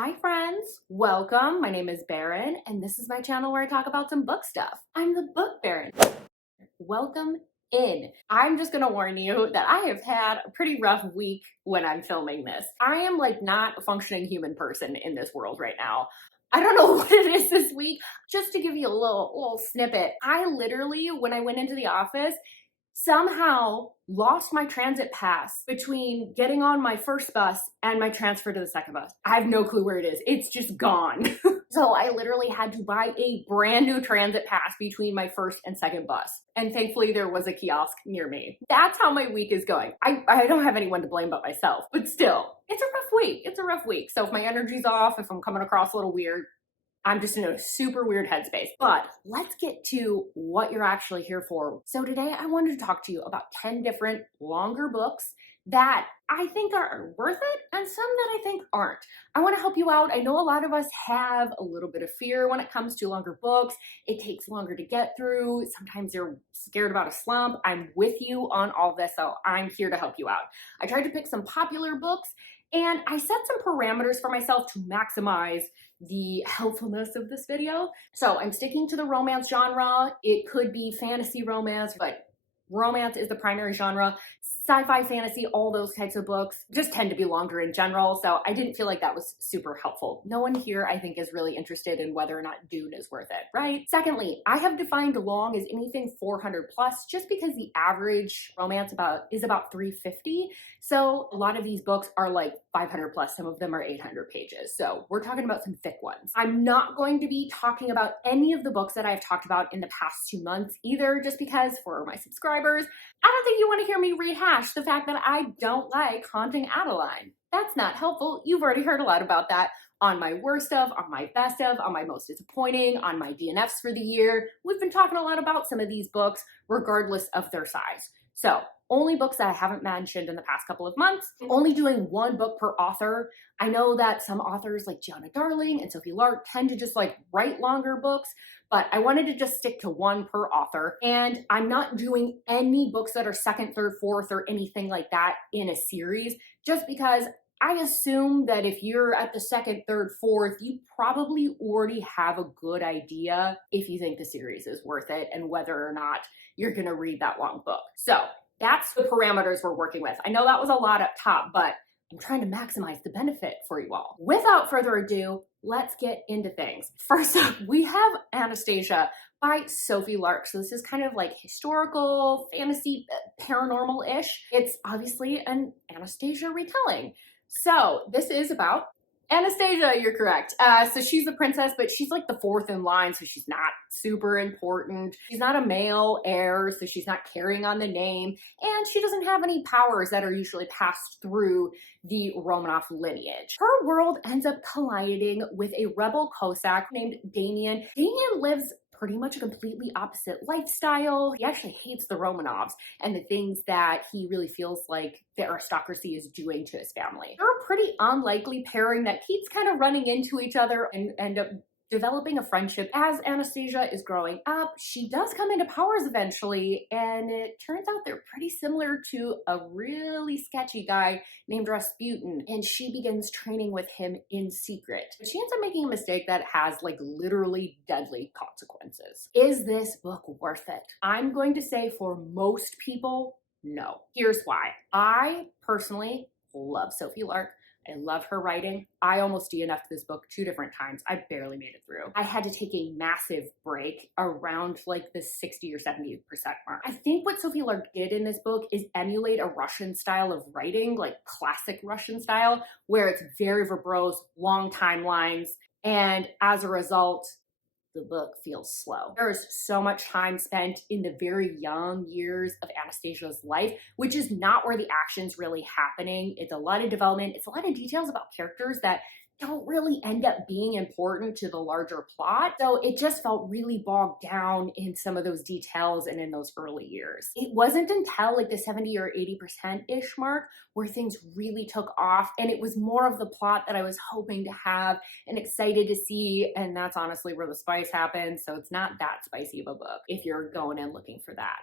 Hi friends, welcome. My name is Baron and this is my channel where I talk about some book stuff. I'm the Book Baron. Welcome in. I'm just gonna warn you that I have had a pretty rough week when I'm filming this. I am like not a functioning human person in this world right now. I don't know what it is this week. Just to give you a little snippet, I literally, when I went into the office, somehow lost my transit pass between getting on my first bus and my transfer to the second bus. I have no clue where it is. It's just gone. So I literally had to buy a brand new transit pass between my first and second bus. And thankfully there was a kiosk near me. That's how my week is going. I don't have anyone to blame but myself, but still, it's a rough week. It's a rough week. So if my energy's off, if I'm coming across a little weird, I'm just in a super weird headspace. But let's get to what you're actually here for. So today I wanted to talk to you about 10 different longer books that I think are worth it and some that I think aren't. I want to help you out. I know a lot of us have a little bit of fear when it comes to longer books. It takes longer to get through. Sometimes you're scared about a slump. I'm with you on all this, so I'm here to help you out. I tried to pick some popular books and I set some parameters for myself to maximize the helpfulness of this video. So I'm sticking to the romance genre. It could be fantasy romance, but romance is the primary genre. Sci-fi, fantasy, all those types of books just tend to be longer in general, so I didn't feel like that was super helpful. No one here, I think, is really interested in whether or not Dune is worth it, right? Secondly, I have defined long as anything 400 plus, just because the average romance is about 350. So a lot of these books are like 500 plus, some of them are 800 pages. So we're talking about some thick ones. I'm not going to be talking about any of the books that I've talked about in the past 2 months either, just because for my subscribers, I don't think you want to hear me rehash the fact that I don't like Haunting Adeline. That's not helpful. You've already heard a lot about that on my worst of, on my best of, on my most disappointing, on my DNFs for the year. We've been talking a lot about some of these books regardless of their size. So only books that I haven't mentioned in the past couple of months. I'm only doing one book per author. I know that some authors like Gianna Darling and Sophie Lark tend to just like write longer books, but I wanted to just stick to one per author. And I'm not doing any books that are second, third, fourth, or anything like that in a series, just because I assume that if you're at the second, third, fourth, you probably already have a good idea if you think the series is worth it and whether or not you're gonna read that long book. So that's the parameters we're working with. I know that was a lot up top, but I'm trying to maximize the benefit for you all. Without further ado, let's get into things. First up, we have Anastasia by Sophie Lark. So this is kind of like historical, fantasy, paranormal-ish. It's obviously an Anastasia retelling. So this is about Anastasia, you're correct. So she's the princess, but she's like the fourth in line, so she's not super important. She's not a male heir, so she's not carrying on the name, and she doesn't have any powers that are usually passed through the Romanov lineage. Her world ends up colliding with a rebel Cossack named Damien. Damien lives pretty much a completely opposite lifestyle. He actually hates the Romanovs and the things that he really feels like the aristocracy is doing to his family. They're a pretty unlikely pairing that keeps kind of running into each other and end up developing a friendship. As Anastasia is growing up, she does come into powers eventually, and it turns out they're pretty similar to a really sketchy guy named Rasputin, and she begins training with him in secret. She ends up making a mistake that has like literally deadly consequences. Is this book worth it? I'm going to say for most people, no. Here's why. I personally love Sophie Lark. I love her writing. I almost DNF'd this book 2 different times. I barely made it through. I had to take a massive break around like the 60 or 70% mark. I think what Sophie Lark did in this book is emulate a Russian style of writing, like classic Russian style, where it's very verbose, long timelines, and as a result, the book feels slow. There is so much time spent in the very young years of Anastasia's life, which is not where the action's really happening. It's a lot of development. It's a lot of details about characters that don't really end up being important to the larger plot. So it just felt really bogged down in some of those details and in those early years. It wasn't until like the 70 or 80%-ish mark where things really took off, and it was more of the plot that I was hoping to have and excited to see, and that's honestly where the spice happens. So it's not that spicy of a book if you're going in looking for that.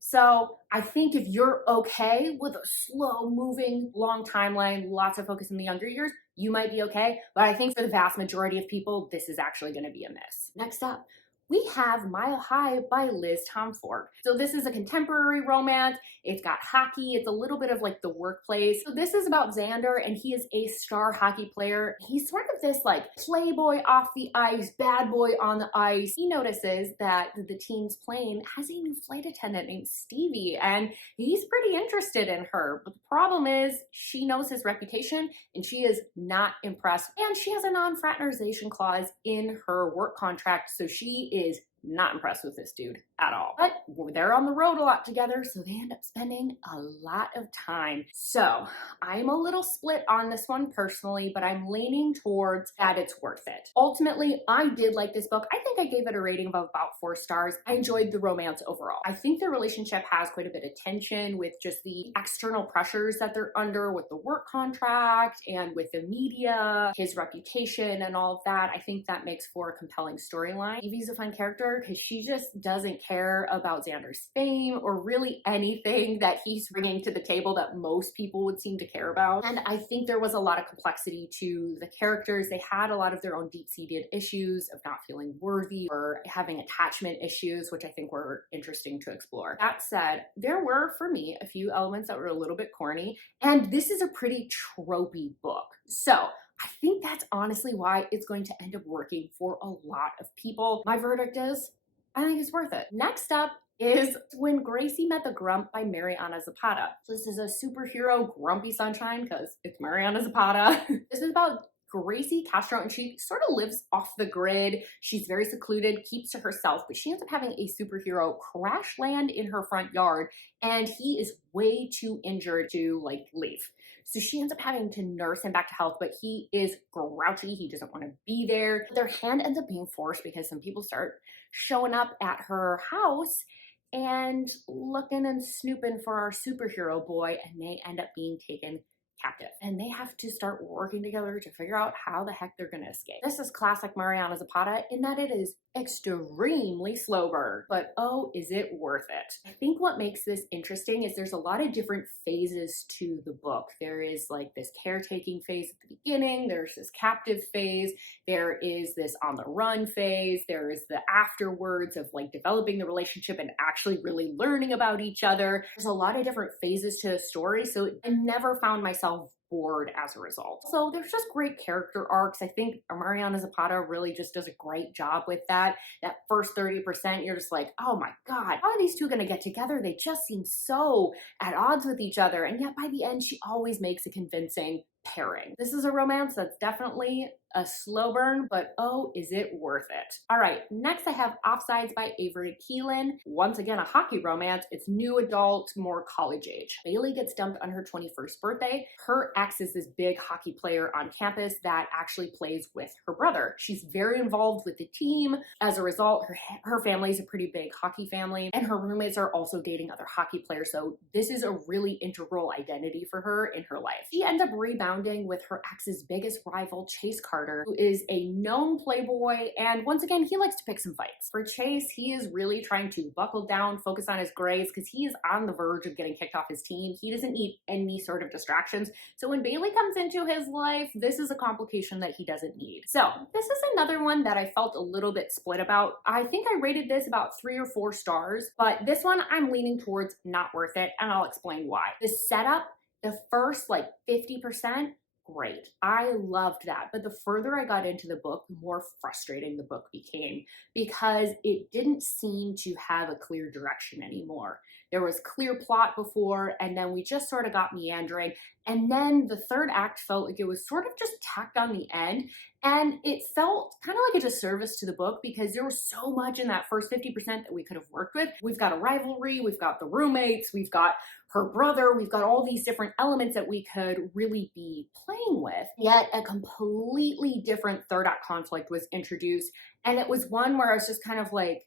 So I think if you're okay with a slow moving, long timeline, lots of focus in the younger years, you might be okay, but I think for the vast majority of people, this is actually going to be a miss. Next up, we have Mile High by Liz Tomfort. So this is a contemporary romance. It's got hockey. It's a little bit of like the workplace. So this is about Xander, and he is a star hockey player. He's sort of this like playboy off the ice, bad boy on the ice. He notices that the team's plane has a new flight attendant named Stevie, and he's pretty interested in her. But the problem is she knows his reputation and she is not impressed. And she has a non-fraternization clause in her work contract, so she is not impressed with this dude at all. But they're on the road a lot together, so they end up spending a lot of time. So I'm a little split on this one personally, but I'm leaning towards that it's worth it. Ultimately, I did like this book. I think I gave it a rating of about 4 stars. I enjoyed the romance overall. I think the relationship has quite a bit of tension with just the external pressures that they're under with the work contract and with the media, his reputation and all of that. I think that makes for a compelling storyline. Evie's a fun character because she just doesn't care about Xander's fame or really anything that he's bringing to the table that most people would seem to care about. And I think there was a lot of complexity to the characters. They had a lot of their own deep-seated issues of not feeling worthy or having attachment issues, which I think were interesting to explore. That said, there were, for me, a few elements that were a little bit corny, and this is a pretty tropey book. So I think that's honestly why it's going to end up working for a lot of people. My verdict is, I think it's worth it. Next up is When Gracie Met the Grump by Mariana Zapata. So this is a superhero grumpy sunshine because it's Mariana Zapata. This is about Gracie Castro, and she sort of lives off the grid. She's very secluded, keeps to herself, but she ends up having a superhero crash land in her front yard, and he is way too injured to like leave. So she ends up having to nurse him back to health, but he is grouchy. He doesn't want to be there. Their hand ends up being forced because some people start showing up at her house and looking and snooping for our superhero boy, and they end up being taken captive. And they have to start working together to figure out how the heck they're gonna escape. This is classic Mariana Zapata in that it is extremely slow burn, but oh, is it worth it? I think what makes this interesting is there's a lot of different phases to the book. There is like this caretaking phase at the beginning, there's this captive phase, there is this on the run phase, there is the afterwards of like developing the relationship and actually really learning about each other. There's a lot of different phases to the story, so I never found myself bored as a result. So there's just great character arcs. I think Mariana Zapata really just does a great job with that. That first 30%, you're just like, oh my God, how are these two gonna get together? They just seem so at odds with each other. And yet by the end, she always makes a convincing pairing. This is a romance that's definitely a slow burn, but oh, is it worth it? All right, next I have Offsides by Avery Keken. Once again, a hockey romance. It's new adult, more college age. Bailey gets dumped on her 21st birthday. Her ex is this big hockey player on campus that actually plays with her brother. She's very involved with the team. As a result, her family is a pretty big hockey family, and her roommates are also dating other hockey players, so this is a really integral identity for her in her life. She ends up rebounding with her ex's biggest rival, Chase Carter, who is a known playboy, and once again, he likes to pick some fights. For Chase, he is really trying to buckle down, focus on his grades, because he is on the verge of getting kicked off his team. He doesn't need any sort of distractions, so when Bailey comes into his life, this is a complication that he doesn't need. So this is another one that I felt a little bit split about. I think I rated this about 3 or 4 stars, but this one I'm leaning towards not worth it, and I'll explain why. The setup, the first like 50%, great. I loved that. But the further I got into the book, the more frustrating the book became because it didn't seem to have a clear direction anymore. There was clear plot before, and then we just sort of got meandering. And then the third act felt like it was sort of just tacked on the end. And it felt kind of like a disservice to the book because there was so much in that first 50% that we could have worked with. We've got a rivalry, we've got the roommates, we've got her brother, we've got all these different elements that we could really be playing with. Yet a completely different third act conflict was introduced. And it was one where I was just kind of like,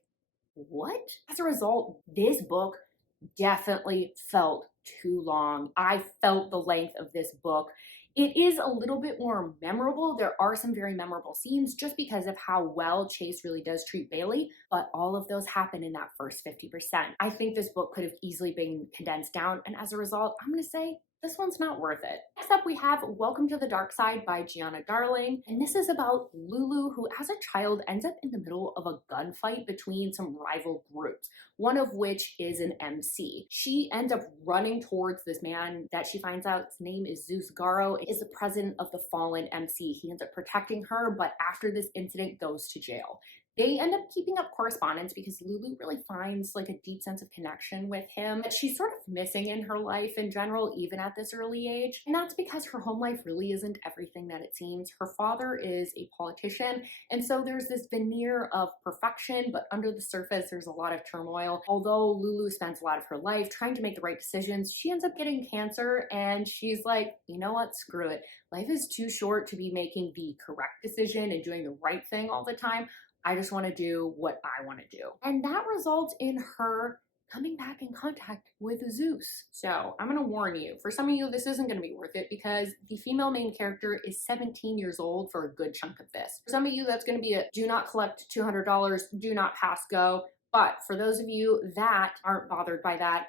what? As a result, this book definitely felt too long. I felt the length of this book. It is a little bit more memorable. There are some very memorable scenes just because of how well Chase really does treat Bailey, but all of those happen in that first 50%. I think this book could have easily been condensed down, and as a result, I'm gonna say this one's not worth it. Next up, we have Welcome to the Dark Side by Gianna Darling. And this is about Lulu, who as a child ends up in the middle of a gunfight between some rival groups, one of which is an MC. She ends up running towards this man that she finds out his name is Zeus Garo, is the president of the fallen MC. He ends up protecting her, but after this incident goes to jail. They end up keeping up correspondence because Lulu really finds like a deep sense of connection with him that she's sort of missing in her life in general, even at this early age. And that's because her home life really isn't everything that it seems. Her father is a politician, and so there's this veneer of perfection, but under the surface, there's a lot of turmoil. Although Lulu spends a lot of her life trying to make the right decisions, she ends up getting cancer, and she's like, you know what, screw it. Life is too short to be making the correct decision and doing the right thing all the time. I just want to do what I want to do. And that results in her coming back in contact with Zeus. So I'm going to warn you, for some of you, this isn't going to be worth it because the female main character is 17 years old for a good chunk of this. For some of you, that's going to be a do not collect $200, do not pass go. But for those of you that aren't bothered by that,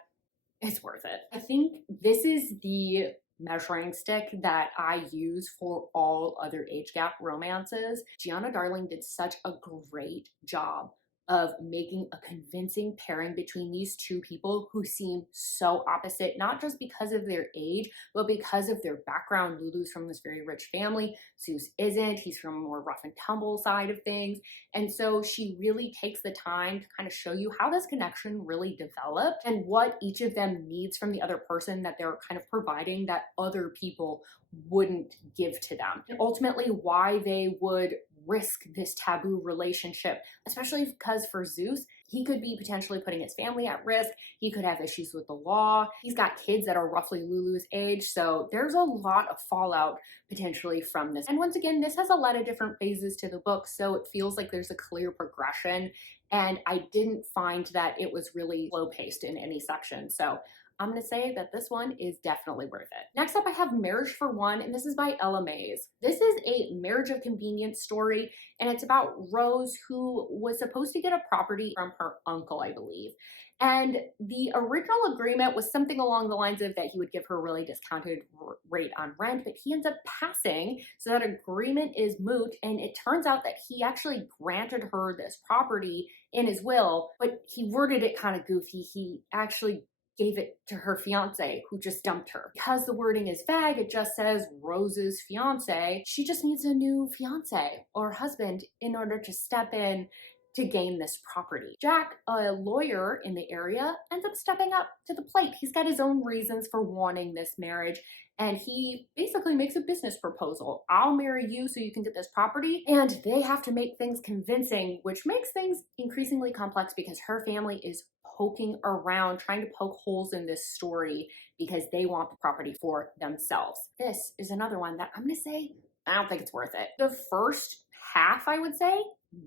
it's worth it. I think this is the measuring stick that I use for all other age gap romances. Gianna Darling did such a great job of making a convincing pairing between these two people who seem so opposite, not just because of their age, but because of their background. Lulu's from this very rich family. Zeus isn't. He's from a more rough and tumble side of things. And so she really takes the time to kind of show you how this connection really developed and what each of them needs from the other person that they're kind of providing that other people wouldn't give to them. And ultimately why they would risk this taboo relationship, especially because for Zeus, he could be potentially putting his family at risk. He could have issues with the law. He's got kids that are roughly Lulu's age. So there's a lot of fallout potentially from this. And once again, this has a lot of different phases to the book. So it feels like there's a clear progression. And I didn't find that it was really slow paced in any section. So I'm going to say that this one is definitely worth it. Next up, I have Marriage for One, and this is by Ella Mays. This is a marriage of convenience story, and it's about Rose, who was supposed to get a property from her uncle, I believe. And the original agreement was something along the lines of that he would give her a really discounted rate on rent, but he ends up passing, so that agreement is moot, and it turns out that he actually granted her this property in his will, but he worded it kind of goofy. He actually gave it to her fiance who just dumped her. Because the wording is vague, it just says Rose's fiance. She just needs a new fiance or husband in order to step in to gain this property. Jack, a lawyer in the area, ends up stepping up to the plate. He's got his own reasons for wanting this marriage, and he basically makes a business proposal. I'll marry you so you can get this property, and they have to make things convincing, which makes things increasingly complex because her family is poking around, trying to poke holes in this story because they want the property for themselves. This is another one that I'm gonna say, I don't think it's worth it. The first half, I would say,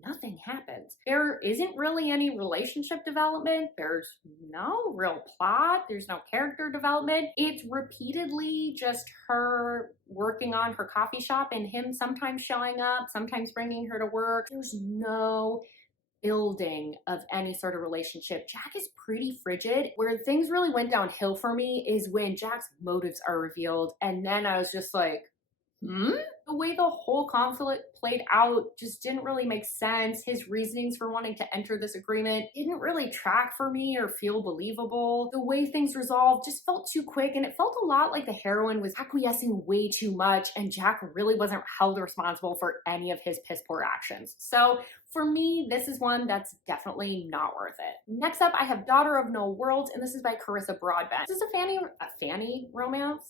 nothing happens. There isn't really any relationship development. There's no real plot. There's no character development. It's repeatedly just her working on her coffee shop and him sometimes showing up, sometimes bringing her to work. There's no building of any sort of relationship. Jack is pretty frigid. Where things really went downhill for me is when Jack's motives are revealed, and then I was just like, The way the whole conflict played out just didn't really make sense. His reasonings for wanting to enter this agreement didn't really track for me or feel believable. The way things resolved just felt too quick, and it felt a lot like the heroine was acquiescing way too much, and Jack really wasn't held responsible for any of his piss poor actions. So for me, this is one that's definitely not worth it. Next up, I have Daughter of No Worlds, and this is by Carissa Broadbent. This is a fanny romance?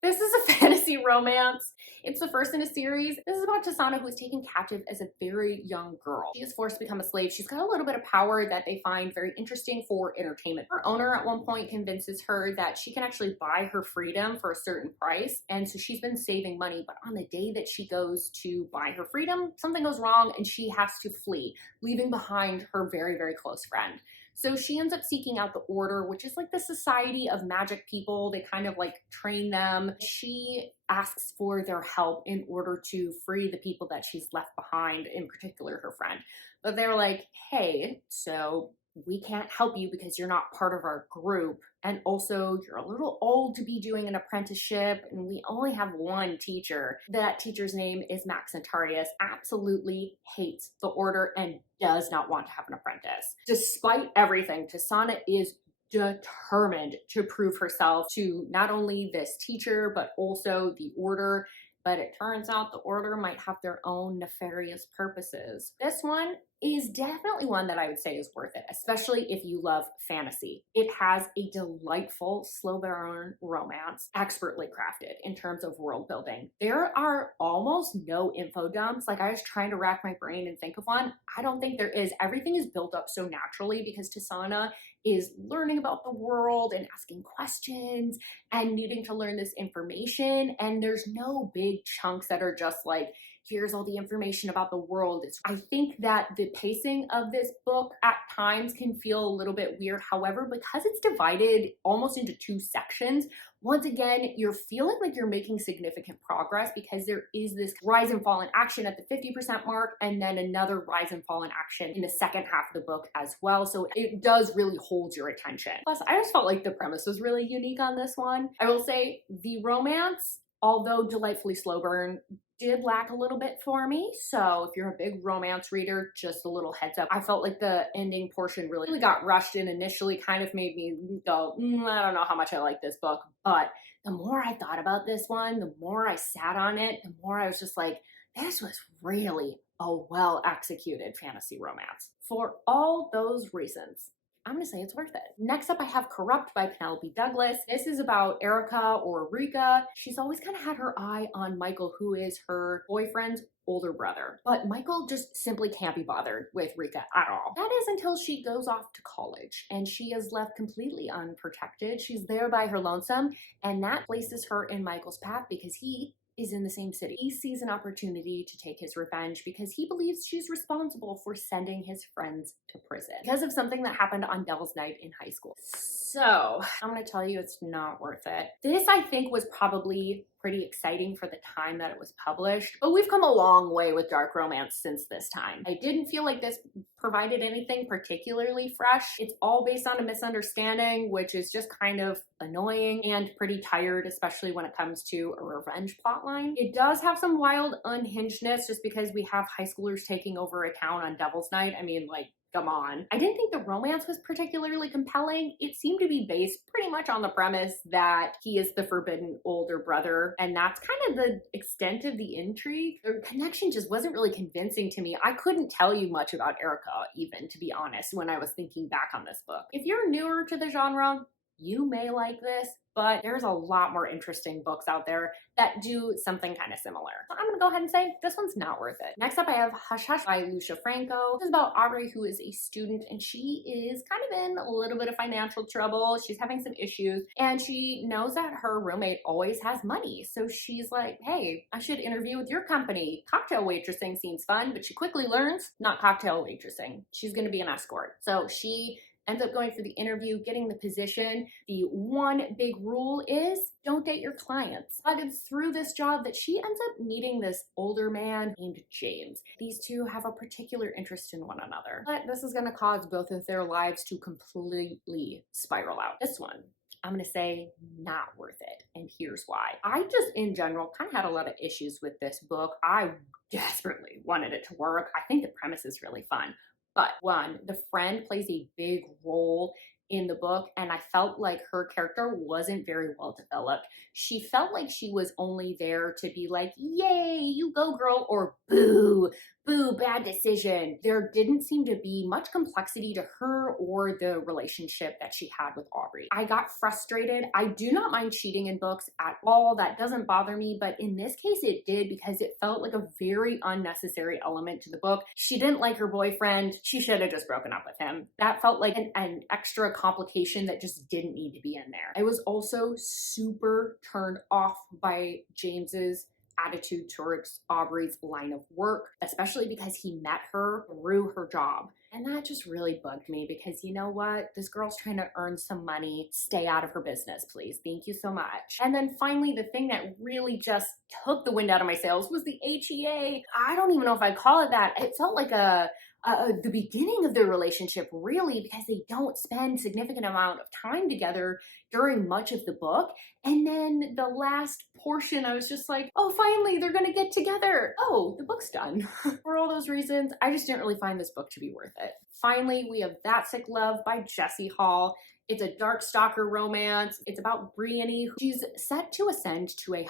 This is a fantasy romance. It's the first in a series. This is about Tasana, who is taken captive as a very young girl. She is forced to become a slave. She's got a little bit of power that they find very interesting for entertainment. Her owner at one point convinces her that she can actually buy her freedom for a certain price. And so she's been saving money, but on the day that she goes to buy her freedom, something goes wrong and she has to flee, leaving behind her very, very close friend. So she ends up seeking out the Order, which is like the society of magic people. They kind of like train them. She asks for their help in order to free the people that she's left behind, in particular her friend. But they're like, hey, so we can't help you because you're not part of our group. And also, you're a little old to be doing an apprenticeship, and we only have one teacher. That teacher's name is Maxentarius, absolutely hates the order and does not want to have an apprentice. Despite everything, Tasana is determined to prove herself to not only this teacher, but also the order. But it turns out the order might have their own nefarious purposes. This one is definitely one that I would say is worth it, especially if you love fantasy. It has a delightful, slow burn romance, expertly crafted in terms of world building. There are almost no info dumps. Like, I was trying to rack my brain and think of one. I don't think there is. Everything is built up so naturally because Tasana is learning about the world and asking questions and needing to learn this information. And there's no big chunks that are just like, here's all the information about the world. I think that the pacing of this book at times can feel a little bit weird. However, because it's divided almost into two sections, once again, you're feeling like you're making significant progress because there is this rise and fall in action at the 50% mark, and then another rise and fall in action in the second half of the book as well. So it does really hold your attention. Plus, I just felt like the premise was really unique on this one. I will say the romance, although delightfully slow burn, did lack a little bit for me. So if you're a big romance reader, just a little heads up. I felt like the ending portion really got rushed in initially, kind of made me go, I don't know how much I like this book. But the more I thought about this one, the more I sat on it, the more I was just like, this was really a well executed fantasy romance. For all those reasons, I'm gonna say it's worth it. Next up, I have Corrupt by Penelope Douglas. This is about Erica, or Rika. She's always kind of had her eye on Michael, who is her boyfriend's older brother. But Michael just simply can't be bothered with Rika at all. That is until she goes off to college and she is left completely unprotected. She's there by her lonesome, and that places her in Michael's path because he is in the same city. He sees an opportunity to take his revenge because he believes she's responsible for sending his friends to prison because of something that happened on Devil's Night in high school. So I'm gonna tell you it's not worth it. This, I think, was probably pretty exciting for the time that it was published, but we've come a long way with dark romance since this time. I didn't feel like this provided anything particularly fresh. It's all based on a misunderstanding, which is just kind of annoying and pretty tired, especially when it comes to a revenge plotline. It does have some wild unhingedness just because we have high schoolers taking over a town on Devil's Night. I mean, like, come on. I didn't think the romance was particularly compelling. It seemed to be based pretty much on the premise that he is the forbidden older brother, and that's kind of the extent of the intrigue. The connection just wasn't really convincing to me. I couldn't tell you much about Erica, even, to be honest, when I was thinking back on this book. If you're newer to the genre, you may like this, but there's a lot more interesting books out there that do something kind of similar. So I'm gonna go ahead and say this one's not worth it. Next up, I have Hush Hush by Lucia Franco. This is about Avery, who is a student, and she is kind of in a little bit of financial trouble. She's having some issues, and she knows that her roommate always has money. So she's like, hey, I should interview with your company. Cocktail waitressing seems fun, but she quickly learns not cocktail waitressing. She's gonna be an escort. So she ends up going for the interview, getting the position. The one big rule is don't date your clients. But it's through this job that she ends up meeting this older man named James. These two have a particular interest in one another, but this is gonna cause both of their lives to completely spiral out. This one, I'm gonna say not worth it, and here's why. I just, in general, kind of had a lot of issues with this book. I desperately wanted it to work. I think the premise is really fun. But one, the friend plays a big role in the book, and I felt like her character wasn't very well developed. She felt like she was only there to be like, yay, you go girl, or boo, boo, bad decision. There didn't seem to be much complexity to her or the relationship that she had with Aubrey. I got frustrated. I do not mind cheating in books at all. That doesn't bother me, but in this case it did because it felt like a very unnecessary element to the book. She didn't like her boyfriend. She should have just broken up with him. That felt like an extra complication that just didn't need to be in there. I was also super turned off by James's attitude towards Aubrey's line of work, especially because he met her through her job. And that just really bugged me because, you know what? This girl's trying to earn some money. Stay out of her business, please. Thank you so much. And then finally, the thing that really just took the wind out of my sails was the HEA. I don't even know if I'd call it that. It felt like a the beginning of their relationship, really, because they don't spend significant amount of time together during much of the book. And then the last portion, I was just like, oh, finally, they're gonna get together. Oh, the book's done. For all those reasons, I just didn't really find this book to be worth it. Finally, we have That Sick Love by Jessie Hall. It's a dark stalker romance. It's about Brienne. She's set to ascend to a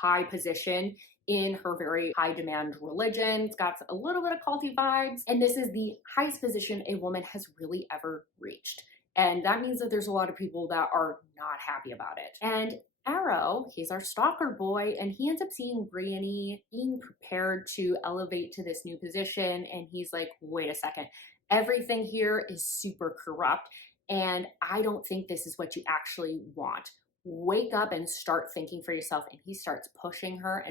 high position in her very high demand religion. It's got a little bit of culty vibes. And this is the highest position a woman has really ever reached. And that means that there's a lot of people that are not happy about it. And Arrow, he's our stalker boy, and he ends up seeing Brienne being prepared to elevate to this new position. And he's like, wait a second, everything here is super corrupt. And I don't think this is what you actually want. Wake up and start thinking for yourself. And he starts pushing her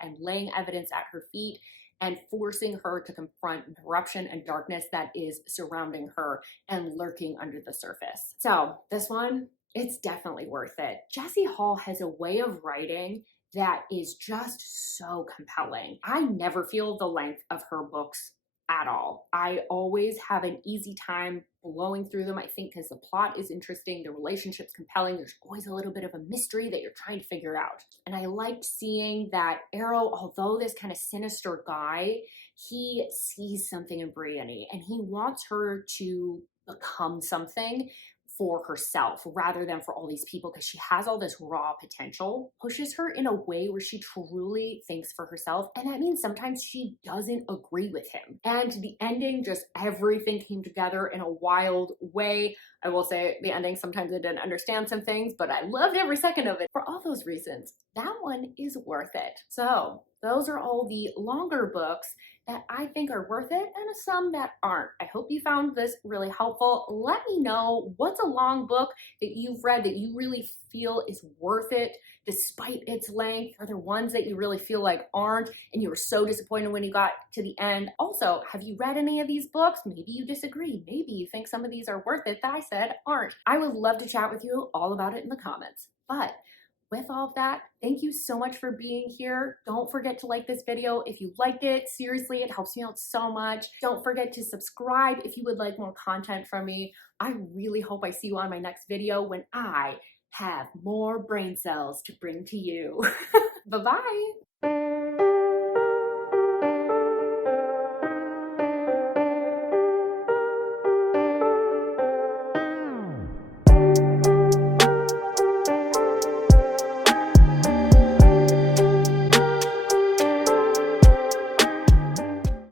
and laying evidence at her feet and forcing her to confront corruption and darkness that is surrounding her and lurking under the surface. So this one, it's definitely worth it. Jessie Hall has a way of writing that is just so compelling. I never feel the length of her books at all. I always have an easy time blowing through them, I think, because the plot is interesting, the relationship's compelling, there's always a little bit of a mystery that you're trying to figure out. And I liked seeing that Arrow, although this kind of sinister guy, he sees something in Brienne and he wants her to become something for herself rather than for all these people, because she has all this raw potential, pushes her in a way where she truly thinks for herself. And that means sometimes she doesn't agree with him. And the ending, just everything came together in a wild way. I will say the ending, sometimes I didn't understand some things, but I loved every second of it. For all those reasons, that one is worth it. So those are all the longer books that I think are worth it and some that aren't. I hope you found this really helpful. Let me know what's a long book that you've read that you really feel is worth it despite its length. Are there ones that you really feel like aren't and you were so disappointed when you got to the end? Also, have you read any of these books? Maybe you disagree. Maybe you think some of these are worth it that I said aren't. I would love to chat with you all about it in the comments. But with all of that, thank you so much for being here. Don't forget to like this video if you liked it. Seriously, it helps me out so much. Don't forget to subscribe if you would like more content from me. I really hope I see you on my next video when I have more brain cells to bring to you. Bye-bye.